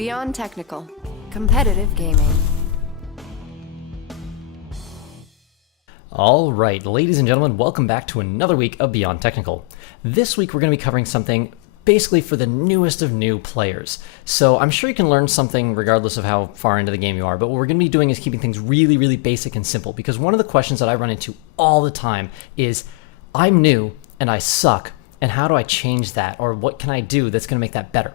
Beyond Technical. Competitive gaming. All right, ladies and gentlemen, welcome back to another week of Beyond Technical. This week we're going to be covering something basically for the newest of new players. So I'm sure you can learn something regardless of how far into the game you are, but what we're going to be doing is keeping things really, really basic and simple, because one of the questions that I run into all the time is, I'm new and I suck, and how do I change that? Or what can I do that's going to make that better?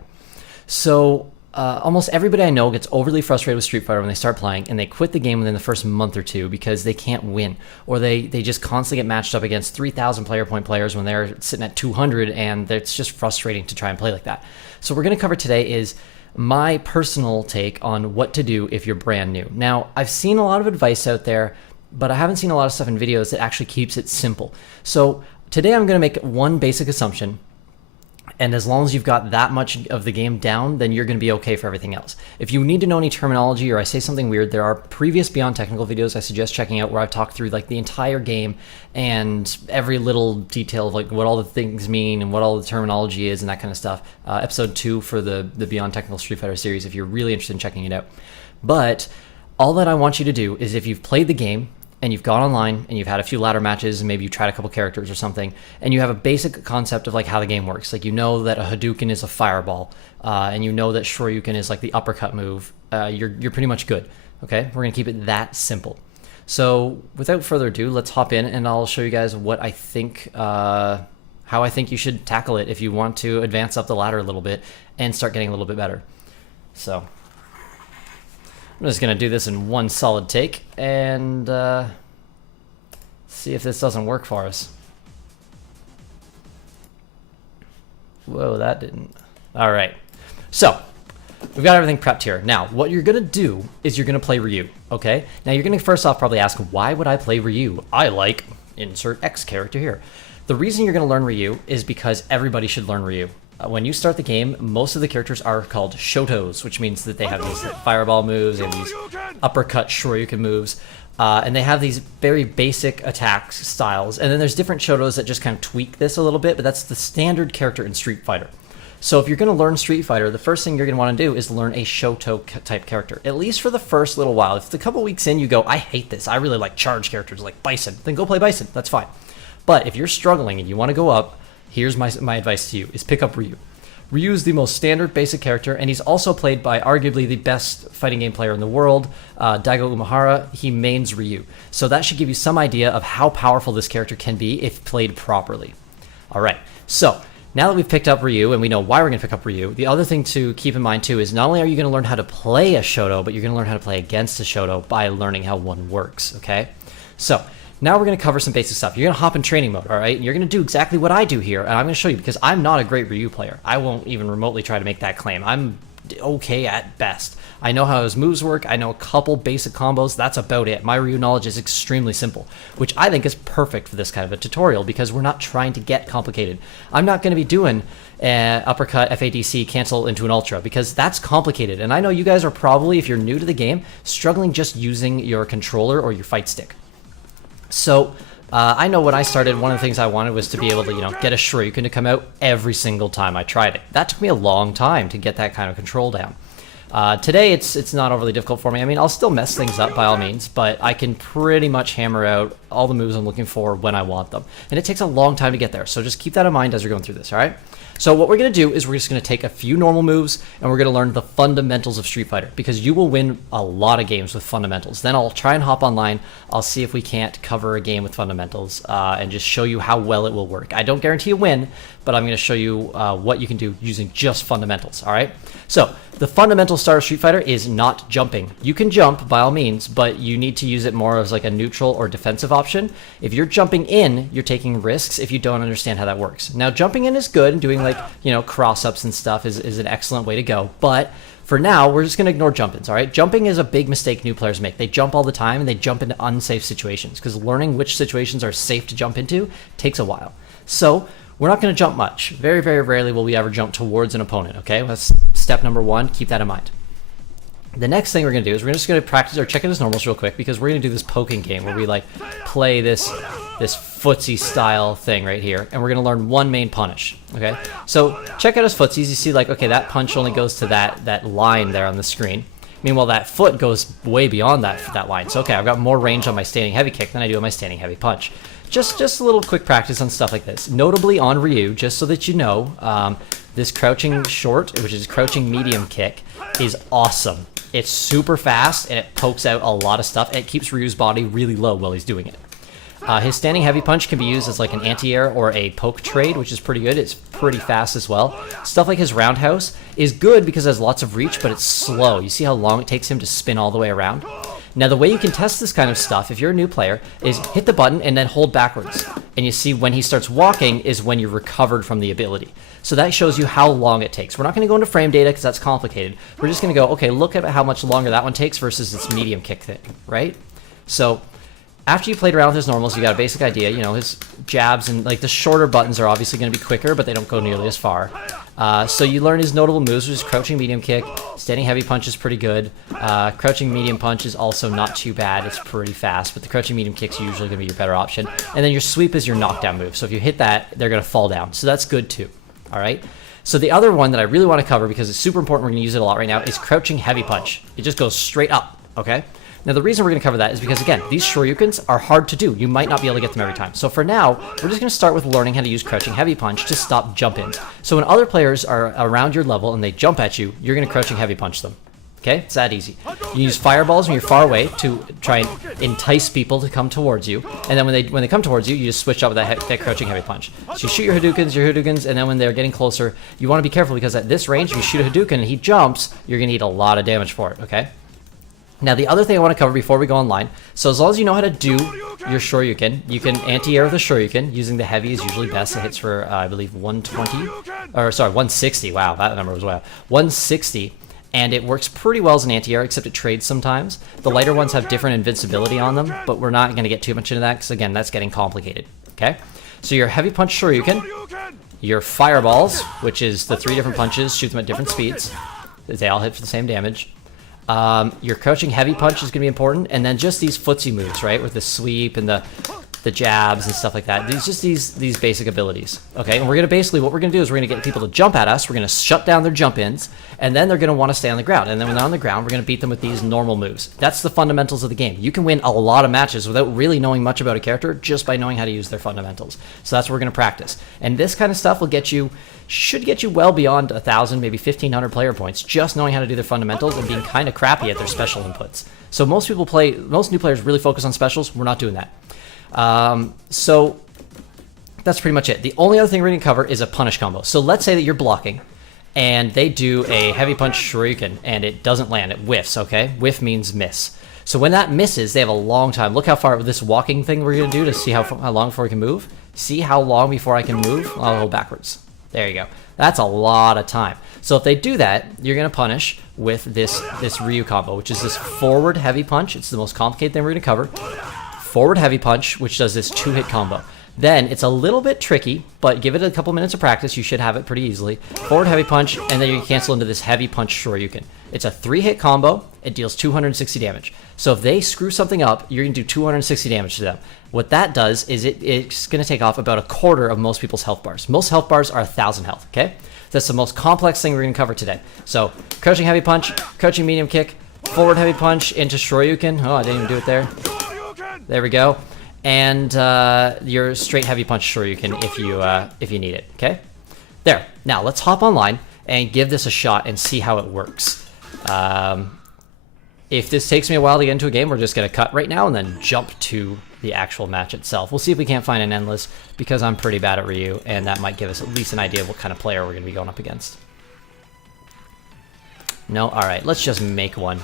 So almost everybody I know gets overly frustrated with Street Fighter when they start playing, and they quit the game within the first month or two because they can't win, or they just constantly get matched up against 3,000 player point players when they're sitting at 200, and it's just frustrating to try and play like that. So what we're going to cover today is my personal take on what to do if you're brand new. Now, I've seen a lot of advice out there, but I haven't seen a lot of stuff in videos that actually keeps it simple. So today I'm going to make one basic assumption, and as long as you've got that much of the game down, then you're going to be okay for everything else. If you need to know any terminology or I say something weird, there are previous Beyond Technical videos I suggest checking out where I've talked through like the entire game and every little detail of like what all the things mean and what all the terminology is and that kind of stuff. Episode 2 for the Beyond Technical Street Fighter series if you're really interested in checking it out. But all that I want you to do is, if you've played the game and you've gone online and you've had a few ladder matches and maybe you tried a couple characters or something, and you have a basic concept of like how the game works, like you know that a Hadouken is a fireball, and you know that Shoryuken is like the uppercut move, you're pretty much good. Okay, we're gonna keep it that simple. So without further ado, let's hop in and I'll show you guys what I think, how I think you should tackle it if you want to advance up the ladder a little bit and start getting a little bit better. So I'm just going to do this in one solid take and see if this doesn't work for us. Whoa, that didn't. All right. So we've got everything prepped here. Now, what you're going to do is you're going to play Ryu, okay? Now, you're going to first off probably ask, why would I play Ryu? I like insert X character here. The reason you're going to learn Ryu is because everybody should learn Ryu. When you start the game, most of the characters are called Shotos, which means that they have these fireball moves, they have these uppercut Shoryuken moves, and they have these very basic attack styles. And then there's different Shotos that just kind of tweak this a little bit, but that's the standard character in Street Fighter. So if you're going to learn Street Fighter, the first thing you're going to want to do is learn a Shoto type character, at least for the first little while. If a couple weeks in you go, I hate this, I really like charge characters like Bison, then go play Bison, that's fine. But if you're struggling and you want to go up, here's my advice to you, is pick up Ryu. Ryu is the most standard basic character, and he's also played by arguably the best fighting game player in the world, Daigo Umehara. He mains Ryu. So that should give you some idea of how powerful this character can be if played properly. All right, so now that we've picked up Ryu and we know why we're going to pick up Ryu, the other thing to keep in mind too is not only are you going to learn how to play a Shoto, but you're going to learn how to play against a Shoto by learning how one works, okay? So now we're going to cover some basic stuff. You're going to hop in training mode, all right? And you're going to do exactly what I do here, and I'm going to show you, because I'm not a great Ryu player. I won't even remotely try to make that claim. I'm okay at best. I know how his moves work. I know a couple basic combos. That's about it. My Ryu knowledge is extremely simple, which I think is perfect for this kind of a tutorial, because we're not trying to get complicated. I'm not going to be doing uppercut, FADC, cancel into an ultra, because that's complicated. And I know you guys are probably, if you're new to the game, struggling just using your controller or your fight stick. So I know when I started, one of the things I wanted was to be able to, get a Shoryuken to come out every single time I tried it. That took me a long time to get that kind of control down. Today, it's not overly difficult for me. I mean, I'll still mess things up by all means, but I can pretty much hammer out all the moves I'm looking for when I want them. And it takes a long time to get there, so just keep that in mind as you're going through this, all right? So what we're going to do is we're just going to take a few normal moves and we're going to learn the fundamentals of Street Fighter, because you will win a lot of games with fundamentals. Then I'll try and hop online. I'll see if we can't cover a game with fundamentals and just show you how well it will work. I don't guarantee a win, but I'm going to show you what you can do using just fundamentals, all right? So the fundamental start of Street Fighter is not jumping. You can jump by all means, but you need to use it more as like a neutral or defensive option. If you're jumping in, you're taking risks if you don't understand how that works. Now, jumping in is good, and doing like, cross-ups and stuff is an excellent way to go, but for now, we're just going to ignore jump-ins, all right? Jumping is a big mistake new players make. They jump all the time, and they jump into unsafe situations, because learning which situations are safe to jump into takes a while. So we're not going to jump much. Very, very rarely will we ever jump towards an opponent, okay? That's step number one. Keep that in mind. The next thing we're going to do is we're just going to practice or check out his normals real quick, because we're going to do this poking game where we like play this footsie style thing right here, and we're going to learn one main punish. Okay, so check out his footsies. You see like, okay, that punch only goes to that line there on the screen. Meanwhile, that foot goes way beyond that line. So okay, I've got more range on my standing heavy kick than I do on my standing heavy punch. Just a little quick practice on stuff like this. Notably on Ryu, just so that you know, this crouching short, which is crouching medium kick, is awesome. It's super fast, and it pokes out a lot of stuff, and it keeps Ryu's body really low while he's doing it. His standing heavy punch can be used as like an anti-air or a poke trade, which is pretty good. It's pretty fast as well. Stuff like his roundhouse is good because it has lots of reach, but it's slow. You see how long it takes him to spin all the way around? Now, the way you can test this kind of stuff, if you're a new player, is hit the button and then hold backwards. And you see when he starts walking is when you're recovered from the ability. So that shows you how long it takes. We're not going to go into frame data because that's complicated. We're just going to go, okay, look at how much longer that one takes versus this medium kick thing, right? So after you played around with his normals, you got a basic idea. You know, his jabs and like the shorter buttons are obviously going to be quicker, but they don't go nearly as far. So you learn his notable moves, which is crouching medium kick. Standing heavy punch is pretty good. Crouching medium punch is also not too bad. It's pretty fast, but the crouching medium kick's usually going to be your better option. And then your sweep is your knockdown move. So if you hit that, they're going to fall down. So that's good too. All right. So the other one that I really want to cover, because it's super important, we're going to use it a lot right now, is crouching heavy punch. It just goes straight up. Okay. Now, the reason we're going to cover that is because, again, these shoryukens are hard to do. You might not be able to get them every time. So for now, we're just going to start with learning how to use crouching heavy punch to stop jump-ins. So when other players are around your level and they jump at you, you're going to crouching heavy punch them. Okay? It's that easy. You use fireballs when you're far away to try and entice people to come towards you. And then when they come towards you, you just switch up with that crouching heavy punch. So you shoot your Hadoukens, and then when they're getting closer, you want to be careful, because at this range, if you shoot a Hadouken and he jumps, you're going to eat a lot of damage for it. Okay? Now, the other thing I want to cover before we go online, so as long as you know how to do your shoryuken, you can anti-air with a shoryuken. Using the heavy is usually best. It hits for, I believe, 120, or sorry, 160. Wow, that number was way up. 160, and it works pretty well as an anti-air, except it trades sometimes. The lighter ones have different invincibility on them, but we're not going to get too much into that, because, again, that's getting complicated, okay? So your heavy punch shoryuken, your fireballs, which is the 3 different punches, shoot them at different speeds. They all hit for the same damage. Your crouching heavy punch is going to be important, and then just these footsie moves, right, with the sweep and the jabs and stuff like that. These basic abilities, okay? And we're going to basically, what we're going to do is we're going to get people to jump at us. We're going to shut down their jump-ins, and then they're going to want to stay on the ground. And then when they're on the ground, we're going to beat them with these normal moves. That's the fundamentals of the game. You can win a lot of matches without really knowing much about a character, just by knowing how to use their fundamentals. So that's what we're going to practice. And this kind of stuff will should get you well beyond 1,000, maybe 1,500 player points, just knowing how to do their fundamentals and being kind of crappy at their special inputs. So most new players really focus on specials. We're not doing that. So that's pretty much it. The only other thing we're going to cover is a punish combo. So let's say that you're blocking and they do a heavy punch shoryuken and it doesn't land, it whiffs, okay? Whiff means miss. So when that misses, they have a long time. Look how far this walking thing we're going to do to see how long before we can move. See how long before I can move? I'll go backwards. There you go. That's a lot of time. So if they do that, you're going to punish with this Ryu combo, which is this forward heavy punch. It's the most complicated thing we're going to cover. Forward heavy punch, which does this 2-hit combo. Then it's a little bit tricky, but give it a couple minutes of practice. You should have it pretty easily. Forward heavy punch, and then you can cancel into this heavy punch shoryuken. It's a 3-hit combo. It deals 260 damage. So if they screw something up, you're going to do 260 damage to them. What that does is it's going to take off about a quarter of most people's health bars. Most health bars are 1,000 health, okay? That's the most complex thing we're going to cover today. So crouching heavy punch, crouching medium kick, forward heavy punch into shoryuken. Oh, I didn't even do it there. There we go. And your straight heavy punch shoryuken if you need it, okay? There. Now, let's hop online and give this a shot and see how it works. If this takes me a while to get into a game, we're just going to cut right now and then jump to the actual match itself. We'll see if we can't find an endless, because I'm pretty bad at Ryu, and that might give us at least an idea of what kind of player we're going to be going up against. No? Alright, let's just make one.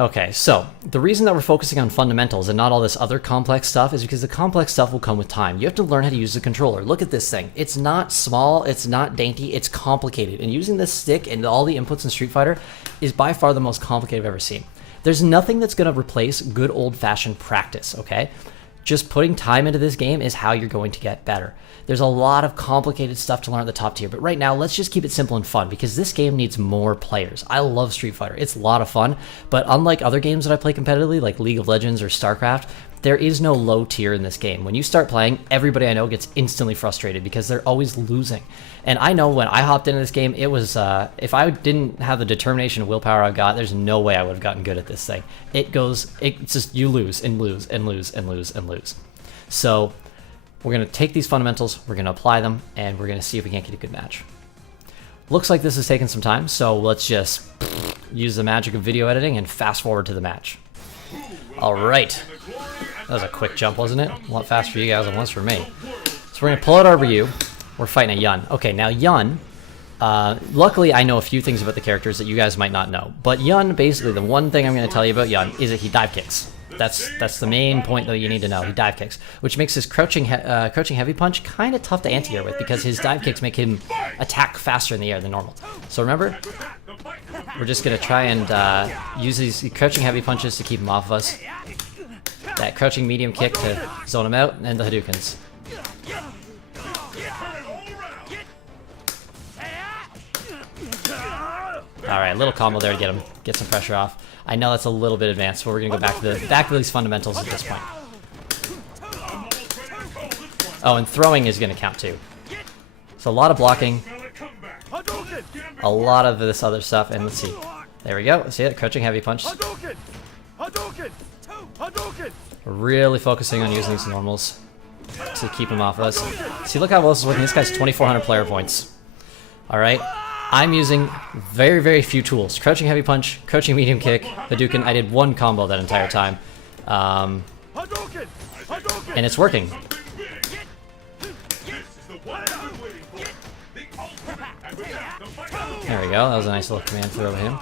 Okay, so the reason that we're focusing on fundamentals and not all this other complex stuff is because the complex stuff will come with time. You have to learn how to use the controller. Look at this thing. It's not small, it's not dainty, it's complicated. And using this stick and all the inputs in Street Fighter is by far the most complicated I've ever seen. There's nothing that's going to replace good old-fashioned practice, okay? just putting time into this game is how you're going to get better. There's a lot of complicated stuff to learn at the top tier, but right now, let's just keep it simple and fun because this game needs more players. I love Street Fighter. It's a lot of fun, but unlike other games that I play competitively, like League of Legends or StarCraft, there is no low tier in this game. When you start playing, everybody I know gets instantly frustrated because they're always losing. And I know when I hopped into this game, it was, if I didn't have the determination and willpower I've got, there's no way I would have gotten good at this thing. It's just, you lose and lose and lose and lose and lose. So, we're going to take these fundamentals, we're going to apply them, and we're going to see if we can't get a good match. Looks like this has taken some time, so let's just use the magic of video editing and fast forward to the match. Alright. That was a quick jump, wasn't it? A lot faster for you guys than it was for me. So we're going to pull out our Ryu. We're fighting a Yun. Okay, now Yun, luckily I know a few things about the characters that you guys might not know. But Yun, basically, the one thing I'm going to tell you about Yun is that he dive kicks. That's the main point that you need to know. He dive kicks, which makes his crouching heavy punch kind of tough to anti-air with because his dive kicks make him attack faster in the air than normal. So remember, we're just going to try and use these crouching heavy punches to keep him off of us. That crouching medium kick to zone him out, and the Hadoukens. Alright, little combo there to get some pressure off. I know that's a little bit advanced, but we're gonna go back to these fundamentals at this point. Oh, and throwing is gonna count too. So a lot of blocking, a lot of this other stuff, and let's see. There we go. See it? Crouching heavy punch. We're really focusing on using these normals to keep him off of us. See, look how well this is working. This guy's 2,400 player points. Alright. I'm using very, very few tools. Crouching heavy punch, crouching medium kick, Hadouken. I did one combo that entire time. And it's working. There we go. That was a nice little command throw to him.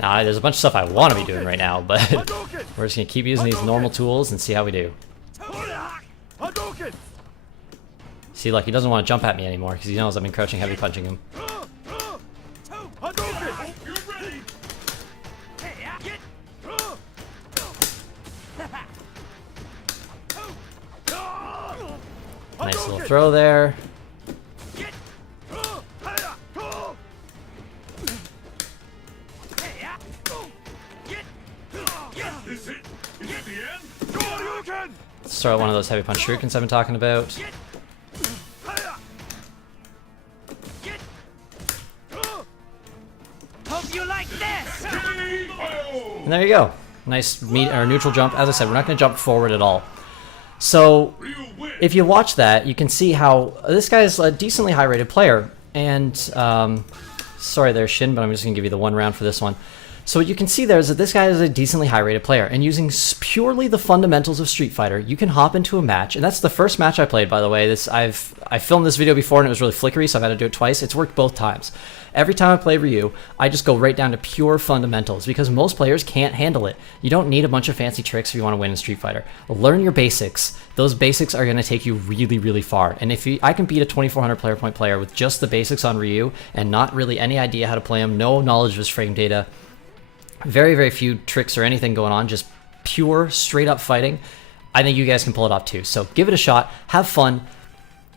Now, there's a bunch of stuff I want to be doing right now, but we're just going to keep using these normal tools and see how we do. See, like, he doesn't want to jump at me anymore because he knows I've been crouching heavy punching him. Nice little throw there. Let's throw out one of those heavy punch shurikens I've been talking about. And there you go. Nice neutral jump. As I said, we're not going to jump forward at all. So, if you watch that, you can see how this guy is a decently high-rated player. And, sorry there, Shin, but I'm just going to give you the one round for this one. So what you can see there is that this guy is a decently high-rated player, and using purely the fundamentals of Street Fighter, you can hop into a match, and that's the first match I played, by the way. I filmed this video before, and it was really flickery, so I've had to do it twice. It's worked both times. Every time I play Ryu, I just go right down to pure fundamentals, because most players can't handle it. You don't need a bunch of fancy tricks if you want to win in Street Fighter. Learn your basics. Those basics are going to take you really, really far, and if I can beat a 2,400 player point player with just the basics on Ryu, and not really any idea how to play him, no knowledge of his frame data, very, very few tricks or anything going on, just pure, straight-up fighting, I think you guys can pull it off too. So give it a shot, have fun.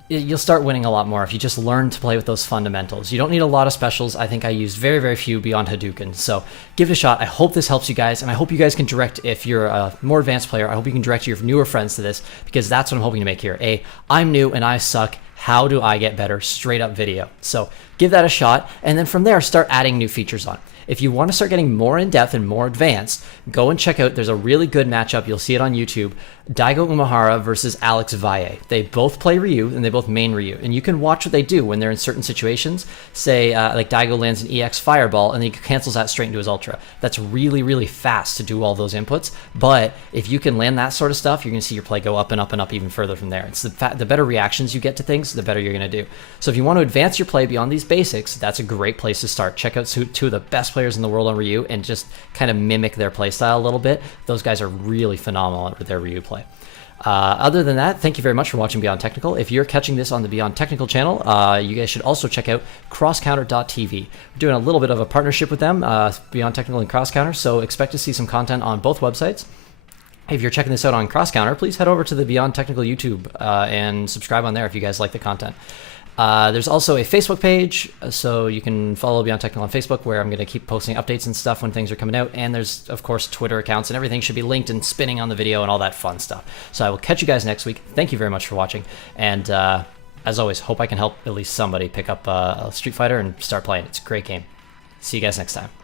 You'll start winning a lot more if you just learn to play with those fundamentals. You don't need a lot of specials. I think I used very, very few beyond Hadouken. So give it a shot. I hope this helps you guys, and I hope you guys can direct, if you're a more advanced player, I hope you can direct your newer friends to this, because that's what I'm hoping to make here. I'm new and I suck. How do I get better? Straight up video. So give that a shot, and then from there, start adding new features on. If you want to start getting more in-depth and more advanced, go and check out, there's a really good matchup, you'll see it on YouTube, Daigo Umehara versus Alex Valle. They both play Ryu, and they both main Ryu, and you can watch what they do when they're in certain situations. Say, like Daigo lands an EX Fireball, and then he cancels that straight into his Ultra. That's really, really fast to do all those inputs, but if you can land that sort of stuff, you're going to see your play go up and up and up even further from there. It's the better reactions you get to things, the better you're going to do. So if you want to advance your play beyond these basics, that's a great place to start. Check out two of the best players in the world on Ryu and just kind of mimic their playstyle a little bit. Those guys are really phenomenal with their Ryu play. Other than that, thank you very much for watching Beyond Technical. If you're catching this on the Beyond Technical channel, you guys should also check out crosscounter.tv. We're doing a little bit of a partnership with them, Beyond Technical and Crosscounter, so expect to see some content on both websites. If you're checking this out on Crosscounter, please head over to the Beyond Technical YouTube and subscribe on there if you guys like the content. There's also a Facebook page, so you can follow Beyond Technical on Facebook, where I'm going to keep posting updates and stuff when things are coming out. And there's, of course, Twitter accounts, and everything should be linked and spinning on the video and all that fun stuff. So I will catch you guys next week. Thank you very much for watching. And as always, hope I can help at least somebody pick up Street Fighter and start playing. It's a great game. See you guys next time.